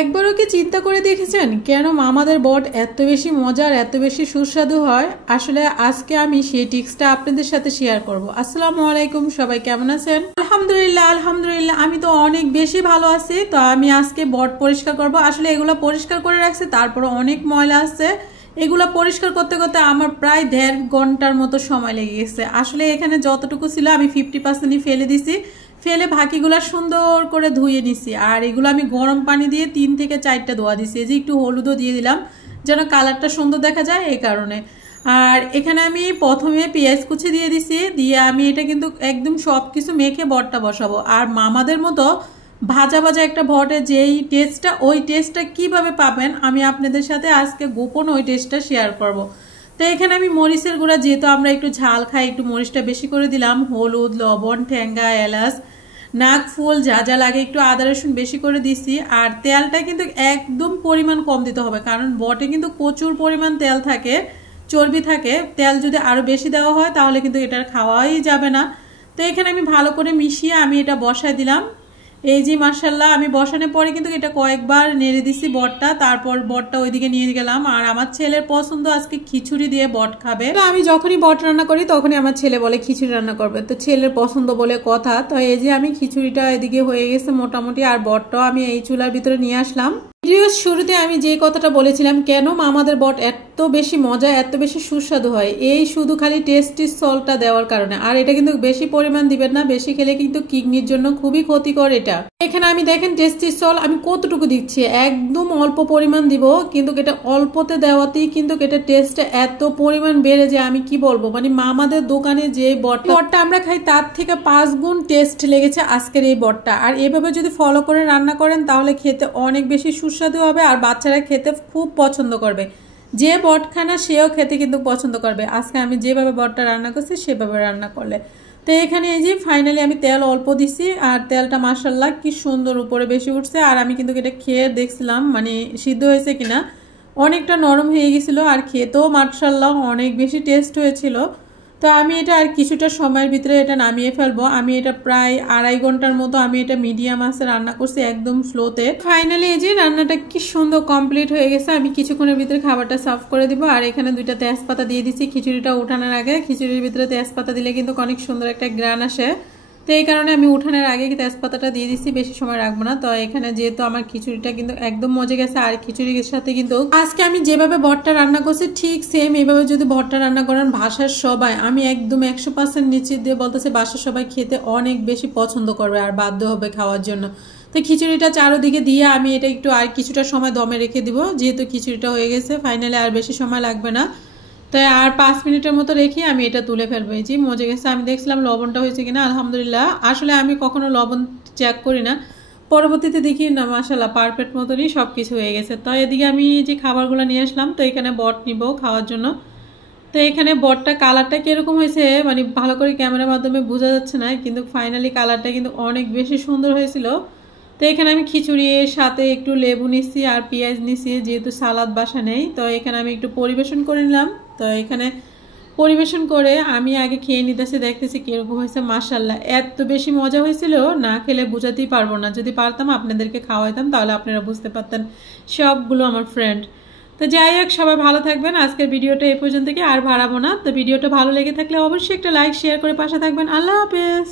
একবারও কি চিন্তা করে দেখেছেন কেন মামাদের বট এত বেশি মজার এত বেশি সুস্বাদু হয়? আসলে আজকে আমি সেই টিপসটা আপনাদের সাথে শেয়ার করব। আসসালামু আলাইকুম, সবাই কেমন আছেন? আলহামদুলিল্লাহ আমি তো অনেক বেশি ভালো আছি। তো আমি আজকে বট পরিষ্কার করব। আসলে এগুলো পরিষ্কার করে রাখছে, তারপরে অনেক ময়লা আছে। এগুলো পরিষ্কার করতে করতে আমার প্রায় 1.5 ঘন্টার মতো সময় লেগে গেছে। আসলে এখানে যতটুকু ছিল আমি 50% ফেলে দিছি, ফেলে বাকিগুলো সুন্দর করে ধুয়ে নিছি। আর এগুলো আমি গরম পানি দিয়ে 3 থেকে 4টা ধোয়া দিছি। এই যে একটু হলুদও দিয়ে দিলাম যেন কালারটা সুন্দর দেখা যায় এই কারণে। আর এখানে আমি প্রথমে পেঁয়াজ কুচি দিয়ে দিছি, দিয়ে আমি এটা কিন্তু একদম সব কিছু মেখে বটটা বসাবো। আর মামাদের মতো ভাজা ভাজা একটা বটের যেই টেস্টটা, ওই টেস্টটা কিভাবে পাবেন আমি আপনাদের সাথে আজকে গোপন ওই টেস্টটা শেয়ার করব। তো এখানে আমি মরিচের গুঁড়া, যেহেতু আমরা একটু ঝাল খাই, একটু মরিচটা বেশি করে দিলাম, হলুদ, লবণ, ঠ্যাঙ্গা, এলাচ, নাকফুল, যা যা লাগে, একটু আদা রসুন বেশি করে দিছি। আর তেলটা কিন্তু একদম পরিমাণ কম দিতে হবে, কারণ বটে কিন্তু প্রচুর পরিমাণ তেল থাকে, চর্বি থাকে। তেল যদি আরও বেশি দেওয়া হয় তাহলে কিন্তু এটার খাওয়াই যাবে না। তো এখানে আমি ভালো করে মিশিয়ে আমি এটা বসায় দিলাম। এই যে মাশাআল্লাহ, আমি বসানোর পরে কিন্তু এটা কয়েকবার নেড়ে দিছি বটটা, তারপর বটটা ওইদিকে নিয়ে গেলাম। আর আমার ছেলের পছন্দ আজকে খিচুড়ি দিয়ে বট খাবে। তো আমি যখনই বট রান্না করি তখনই আমার ছেলে বলে খিচুড়ি রান্না করবে, তো ছেলের পছন্দ বলে কথা। তো এই যে আমি খিচুড়িটা এদিকে হয়ে গেছে মোটামুটি, আর বটটাও আমি এই চুলার ভিতরে নিয়ে আসলাম। ভিডিওর শুরুতে আমি যে কথাটা বলেছিলাম কেন মামাদের বট এত বেশি মজা এত বেশি সুস্বাদু হয়, এই শুধু খালি টেস্টি সল্টটা দেওয়ার কারণে। আর এটা কিন্তু বেশি পরিমাণ দিবেন না, বেশি খেলে কিন্তু কিডনির জন্য খুবই ক্ষতিকর এটা। এখানে আমি দেখেন টেস্টি সল্ট আমি কতটুকু দিচ্ছি, একদম অল্প পরিমাণ দিব, কিন্তু এটা অল্পতে দেওয়াতেই কিন্তু এটা টেস্টটা এত পরিমাণ বেড়ে যায় আমি কি বলবো। মানে মামাদের দোকানে যে বটটা আমরা খাই তার থেকে 5 গুণ টেস্ট লেগেছে আজকের এই বটটা। আর এভাবে যদি ফলো করে রান্না করেন তাহলে খেতে অনেক বেশি সুস্বাদু হবে, আর বাচ্চারা খেতে খুব পছন্দ করবে। যে বট খায় না সেও খেতে কিন্তু পছন্দ করবে। আজকে আমি যেভাবে বটটা রান্না করছি সেভাবে রান্না করলে। তো এখানে এই যে ফাইনালি আমি তেল অল্প দিছি, আর তেলটা মাশাআল্লাহ কি সুন্দর উপরে বেশি উঠছে। আর আমি কিন্তু এটা খেয়ে দেখছিলাম মানে সিদ্ধ হয়েছে কিনা, অনেকটা নরম হয়ে গেছিলো, আর খেতেও মাশাআল্লাহ অনেক বেশি টেস্ট হয়েছিল। তো আমি এটা আর কিছুটা সময়ের ভিতরে এটা নামিয়ে ফেলবো। আমি এটা প্রায় 2.5 ঘন্টার মতো আমি এটা মিডিয়াম আঁচে রান্না করছি, একদম স্লোতে। ফাইনালি এই যে রান্নাটা কি সুন্দর কমপ্লিট হয়ে গেছে। আমি কিছুক্ষণের ভিতরে খাবারটা সার্ভ করে দিব। আর এখানে 2টা তেজপাতা দিয়ে দিচ্ছি খিচুড়িটা উঠানোর আগে। খিচুড়ির ভিতরে তেজপাতা দিলে কিন্তু অনেক সুন্দর একটা গ্রান আসে, তো এই কারণে আমি উঠানোর আগে তেজপাতাটা দিয়ে দিচ্ছি, বেশি সময় রাখবো না। তো এখানে যেহেতু আমার খিচুড়িটা কিন্তু একদম মজে গেছে, আর খিচুড়ির সাথে কিন্তু আজকে আমি যেভাবে ভর্তা রান্না করছি ঠিক সেম এইভাবে যদি ভর্তা রান্না করেন বাসার সবাই, আমি একদম 100% নিশ্চিত দিয়ে বলতেছি বাসার সবাই খেতে অনেক বেশি পছন্দ করবে আর বাধ্য হবে খাওয়ার জন্য। তো খিচুড়িটা চারোদিকে দিয়ে আমি এটা একটু আর কিছুটা সময় দমে রেখে দিব, যেহেতু খিচুড়িটা হয়ে গেছে ফাইনালি আর বেশি সময় লাগবে না। তাই আর 5 মিনিটের মতো রেখে আমি এটা তুলে ফেলবো। এই যে মজে গেছে। আমি দেখছিলাম লবণটা হয়েছে কিনা, আলহামদুলিল্লাহ। আসলে আমি কখনো লবণ চেক করি না, পরবর্তীতে দেখি না মাশাআল্লাহ পারফেক্ট মতনই সব কিছু হয়ে গেছে। তো এদিকে আমি যে খাবারগুলো নিয়ে আসলাম, তো এখানে বট নিব খাওয়ার জন্য। তো এখানে বটটা কালারটা কিরকম হয়েছে মানে ভালো করে ক্যামেরার মাধ্যমে বোঝা যাচ্ছে না, কিন্তু ফাইনালি কালারটা কিন্তু অনেক বেশি সুন্দর হয়েছিল। তো এখানে আমি খিচুড়ির সাথে একটু লেবু নিচ্ছি আর পেঁয়াজ নিচ্ছি, যেহেতু সালাদ বাসা নেই। তো এখানে আমি একটু পরিবেশন করে নিলাম। তো এখানে পরিবেশন করে আমি আগে খেয়ে নিতেছি, দেখতেছি কিরকম হয়েছে। মাশাআল্লাহ এত বেশি মজা হয়েছিল, না খেলে বোঝাতেই পারবো না। যদি পারতাম আপনাদেরকে খাওয়াইতাম তাহলে আপনারা বুঝতে পারতেন সবগুলো আমার ফ্রেন্ড। তো যাই হোক, সবাই ভালো থাকবেন। আজকের ভিডিওটা এই পর্যন্ত, আর বাড়াবো না। তো ভিডিওটা ভালো লেগে থাকলে অবশ্যই একটা লাইক শেয়ার করে পাশে থাকবেন। আল্লাহ হাফেজ।